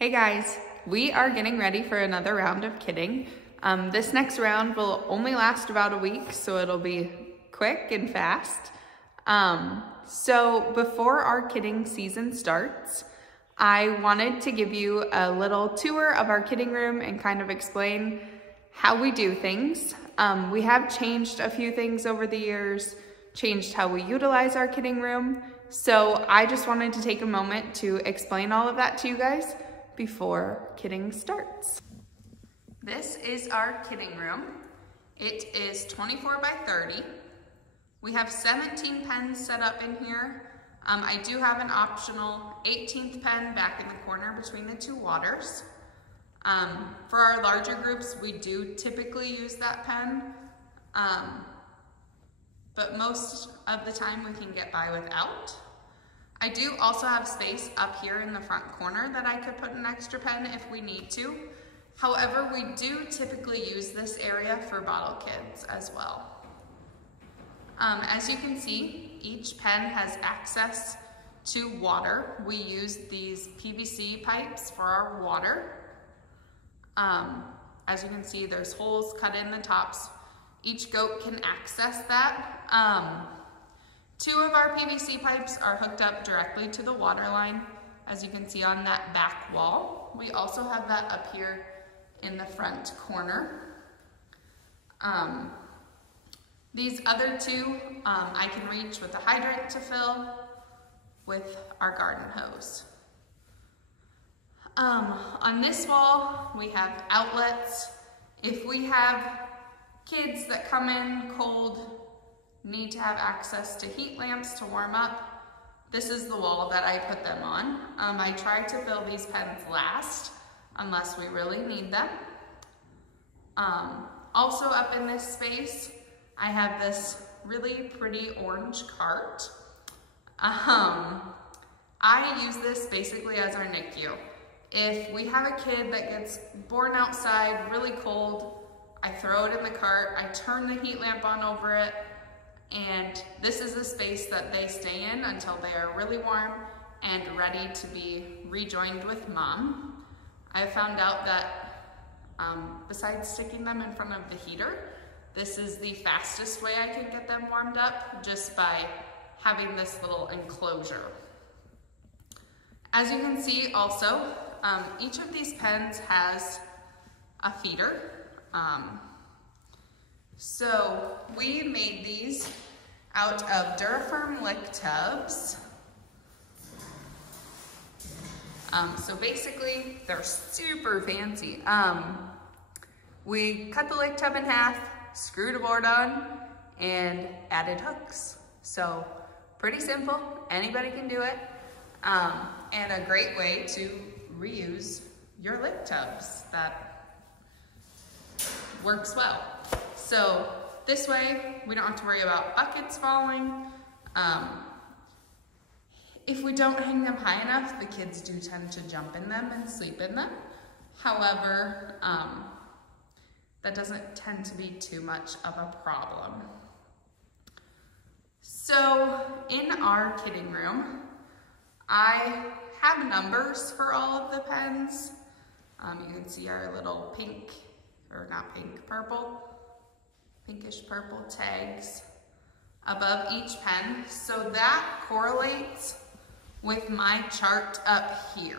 Hey guys, we are getting ready for another round of kidding. This next round will only last about a week, so it'll be quick and fast. So before our kidding season starts, I wanted to give you a little tour of our kidding room and kind of explain how we do things. We have changed a few things over the years, changed how we utilize our kidding room. So I just wanted to take a moment to explain all of that to you guys before kidding starts. This is our kidding room. It is 24 by 30. We have 17 pens set up in here. I do have an optional 18th pen back in the corner between the two waters. For our larger groups, we do typically use that pen, but most of the time we can get by without. I do also have space up here in the front corner that I could put an extra pen if we need to. However, we do typically use this area for bottle kids as well. As you can see, each pen has access to water. We use these PVC pipes for our water. As you can see, there's holes cut in the tops. Each goat can access that. Two of our PVC pipes are hooked up directly to the water line, as you can see on that back wall. We also have that up here in the front corner. These other two, I can reach with a hydrant to fill with our garden hose. On this wall, we have outlets. If we have kids that come in cold, need to have access to heat lamps to warm up, this is the wall that I put them on. I try to fill these pens last, unless we really need them. Also up in this space, I have this really pretty orange cart. I use this basically as our NICU. If we have a kid that gets born outside really cold, I throw it in the cart, I turn the heat lamp on over it, and this is the space that they stay in until they are really warm and ready to be rejoined with mom. I found out that besides sticking them in front of the heater, this is the fastest way I can get them warmed up, just by having this little enclosure. As you can see also, each of these pens has a feeder. So we made these out of Durafirm lick tubs. So basically, they're super fancy. We cut the lick tub in half, screwed a board on, and added hooks. So pretty simple, anybody can do it. And a great way to reuse your lick tubs. That works well. So this way, we don't have to worry about buckets falling. If we don't hang them high enough, the kids do tend to jump in them and sleep in them. However, that doesn't tend to be too much of a problem. So in our kidding room, I have numbers for all of the pens. You can see our little pink, or not pink, purple, pinkish purple tags above each pen. So that correlates with my chart up here.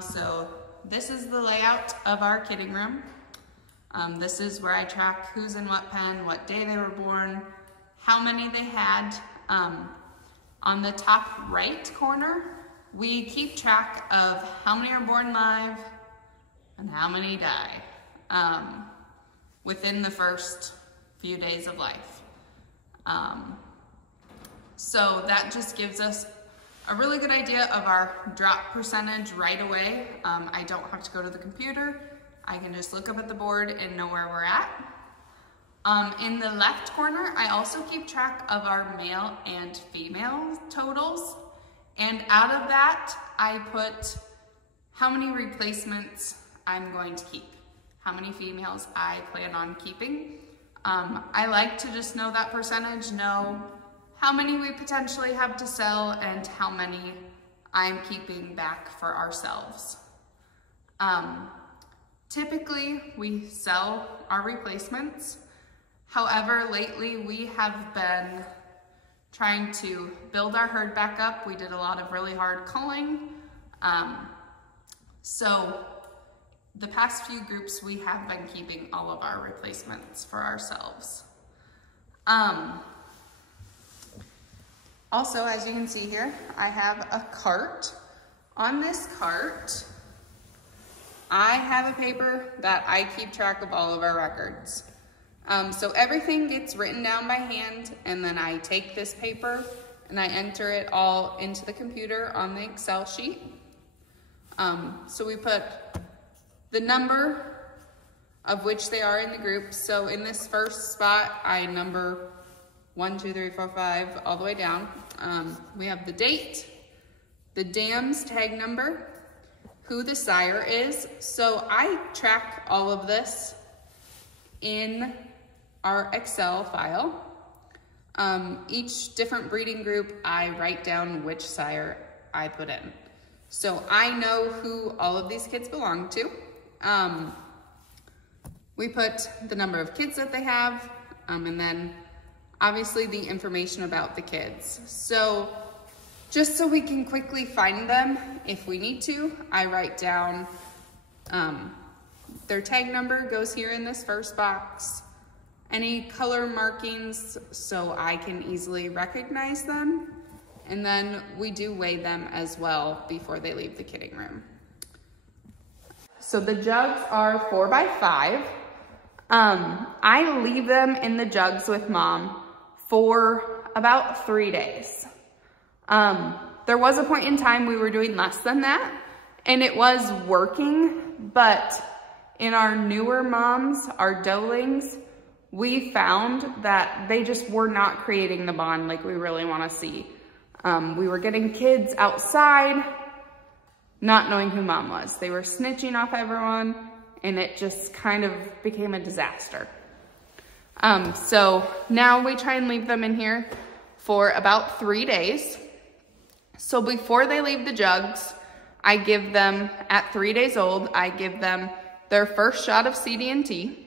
So this is the layout of our kidding room. This is where I track who's in what pen, what day they were born, how many they had. On the top right corner, we keep track of how many are born live and how many die within the first few days of life. So that just gives us a really good idea of our drop percentage right away. I don't have to go to the computer. I can just look up at the board and know where we're at. In the left corner, I also keep track of our male and female totals. And out of that, I put how many replacements I'm going to keep, how many females I plan on keeping. I like to just know that percentage, know how many we potentially have to sell and how many I'm keeping back for ourselves. Typically, we sell our replacements. However, lately we have been trying to build our herd back up. We did a lot of really hard culling. So the past few groups, we have been keeping all of our replacements for ourselves. Also, as you can see here, I have a cart. On this cart, I have a paper that I keep track of all of our records. So everything gets written down by hand, and then I take this paper and I enter it all into the computer on the Excel sheet. So we put the number of which they are in the group. So in this first spot, I number 1, 2, 3, 4, 5, all the way down. We have the date, the dam's tag number, who the sire is. So I track all of this in our Excel file. Each different breeding group, I write down which sire I put in. So I know who all of these kids belong to. We put the number of kids that they have, and then obviously the information about the kids. So just so we can quickly find them if we need to, I write down their tag number goes here in this first box. Any color markings so I can easily recognize them. And then we do weigh them as well before they leave the kidding room. So the jugs are 4 by 5. I leave them in the jugs with Mom for about 3 days. There was a point in time we were doing less than that, and it was working, but in our newer moms, our doelings, we found that they just were not creating the bond like we really want to see. We were getting kids outside, not knowing who Mom was. They were snitching off everyone, and it just kind of became a disaster. So now we try and leave them in here for about 3 days. So before they leave the jugs, I give them, at 3 days old, I give them their first shot of CD&T,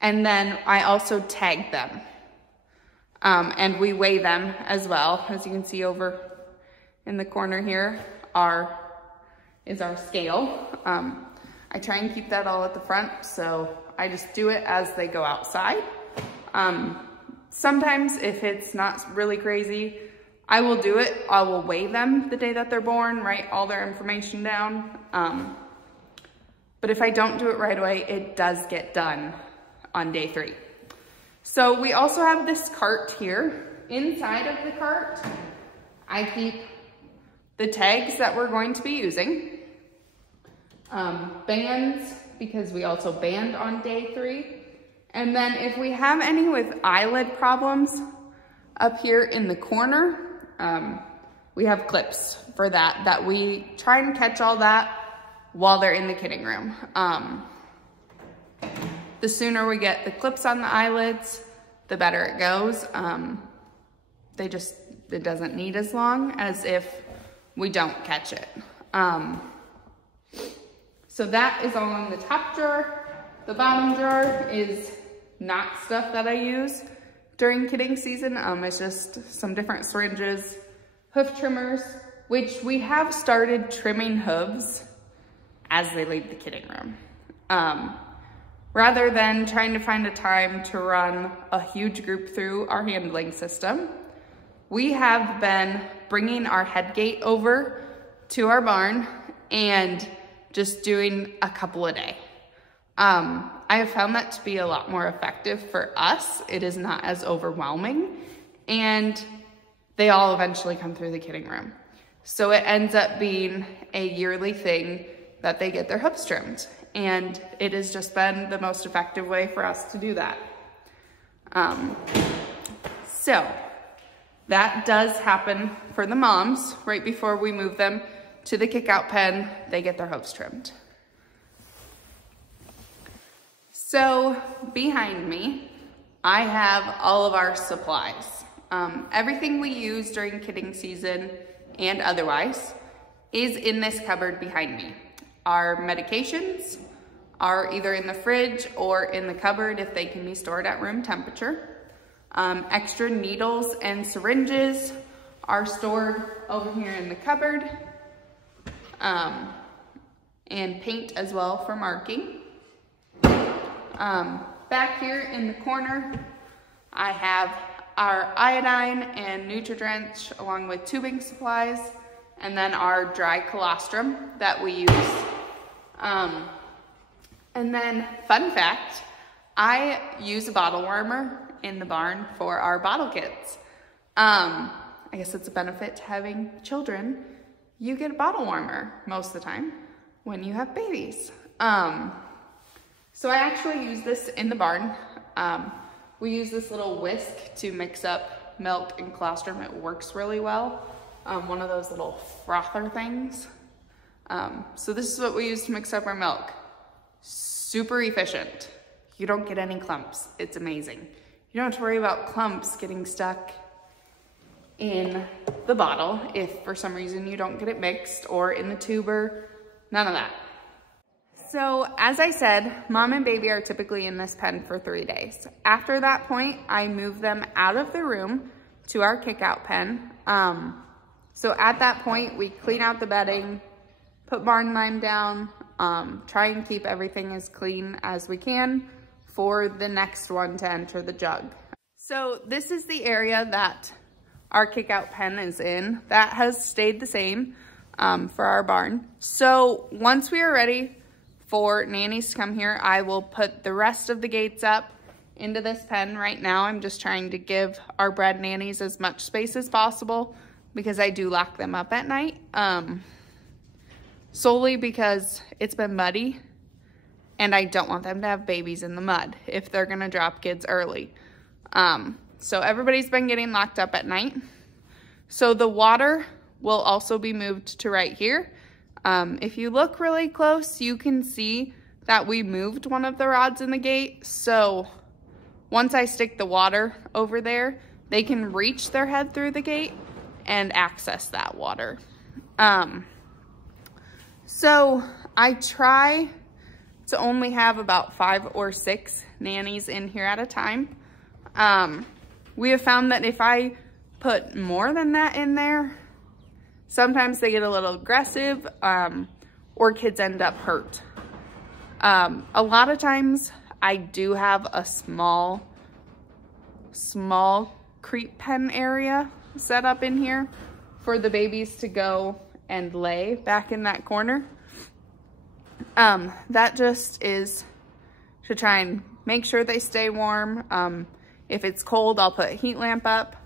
and then I also tag them. And we weigh them as well. As you can see over in the corner here is our scale. I try and keep that all at the front, so I just do it as they go outside. Sometimes if it's not really crazy, I will do it. I will weigh them the day that they're born, write all their information down. But if I don't do it right away, it does get done on day 3. So we also have this cart here. Inside of the cart, I keep the tags that we're going to be using. Bands, because we also band on day 3. And then if we have any with eyelid problems up here in the corner, we have clips for that we try and catch all that while they're in the kidding room. The sooner we get the clips on the eyelids, the better it goes. It doesn't need as long as if we don't catch it. So that is all in the top drawer. The bottom drawer is not stuff that I use during kidding season. It's just some different syringes, hoof trimmers, which we have started trimming hooves as they leave the kidding room. Rather than trying to find a time to run a huge group through our handling system, we have been bringing our head gate over to our barn and just doing a couple a day. I have found that to be a lot more effective for us. It is not as overwhelming, and they all eventually come through the kidding room. So it ends up being a yearly thing that they get their hooves trimmed, and it has just been the most effective way for us to do that. So that does happen for the moms. Right before we move them to the kick-out pen, they get their hooves trimmed. So behind me, I have all of our supplies. Everything we use during kidding season and otherwise, is in this cupboard behind me. Our medications are either in the fridge or in the cupboard if they can be stored at room temperature. Extra needles and syringes are stored over here in the cupboard, and paint as well for marking. Back here in the corner, I have our iodine and Nutri-Drench along with tubing supplies, and then our dry colostrum that we use. And then, fun fact, I use a bottle warmer in the barn for our bottle kits. I guess it's a benefit to having children. You get a bottle warmer most of the time when you have babies. So I actually use this in the barn. We use this little whisk to mix up milk and colostrum. It works really well. One of those little frother things. So this is what we use to mix up our milk. Super efficient. You don't get any clumps. It's amazing. You don't have to worry about clumps getting stuck in the bottle if for some reason you don't get it mixed, or in the tuber, none of that. So as I said, mom and baby are typically in this pen for 3 days. After that point, I move them out of the room to our kick-out pen. So at that point, we clean out the bedding, put barn lime down, try and keep everything as clean as we can for the next one to enter the jug. So this is the area that our kick-out pen is in. That has stayed the same for our barn. So once we are ready for nannies to come here, I will put the rest of the gates up into this pen. Right now, I'm just trying to give our bred nannies as much space as possible because I do lock them up at night. Solely because it's been muddy and I don't want them to have babies in the mud if they're gonna drop kids early. So everybody's been getting locked up at night. So the water will also be moved to right here. If you look really close, you can see that we moved one of the rods in the gate. So once I stick the water over there, they can reach their head through the gate and access that water. So I try to only have about 5 or 6 nannies in here at a time. We have found that if I put more than that in there, sometimes they get a little aggressive, or kids end up hurt. A lot of times I do have a small creep pen area set up in here for the babies to go and lay back in that corner. That just is to try and make sure they stay warm. If it's cold, I'll put a heat lamp up.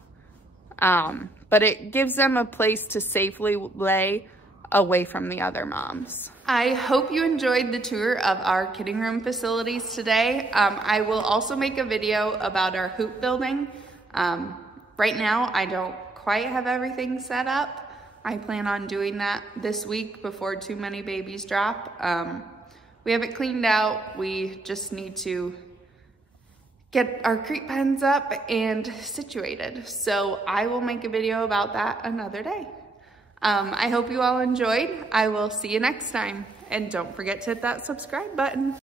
But it gives them a place to safely lay away from the other moms. I hope you enjoyed the tour of our kidding room facilities today. I will also make a video about our hoop building. Right now, I don't quite have everything set up. I plan on doing that this week before too many babies drop. We have it cleaned out. We just need to get our creep pens up and situated. So I will make a video about that another day. I hope you all enjoyed. I will see you next time. And don't forget to hit that subscribe button.